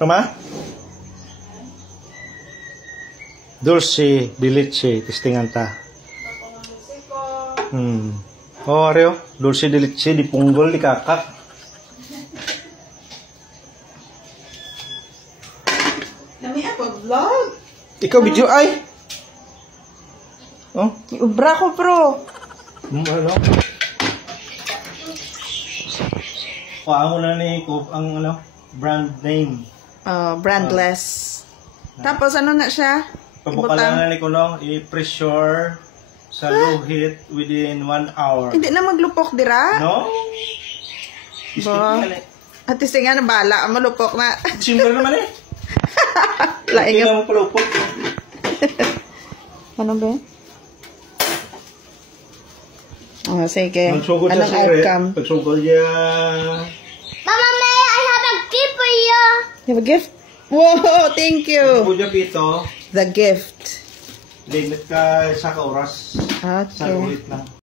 Roma? Dulce de leche. Testingan ta. Oh, Areo. Dulce de leche. Di punggol, di kakak. Nami ako vlog. Ikaw video ay. Oh. Ubra ko, bro. Ano? Paano na ni ko ang ano, brand name. Brandless. Tapos ano na siya? Pabukalan na ni ko no, i-pressure sa low heat within 1 hour. Hindi na maglupok dira? No? Ba? At isa nga na bala, malupok na. Simple naman eh. Laing Hindi mo palupok. Ano ba? Oh, sige. Magsugod Anong outcome? Pagsugod niya. Mama May, I have a gift for you. You have a gift? Whoa, thank you. Pagsugod niya pito. The gift. Limit ka sa oras. Sa Okay. ulit lang.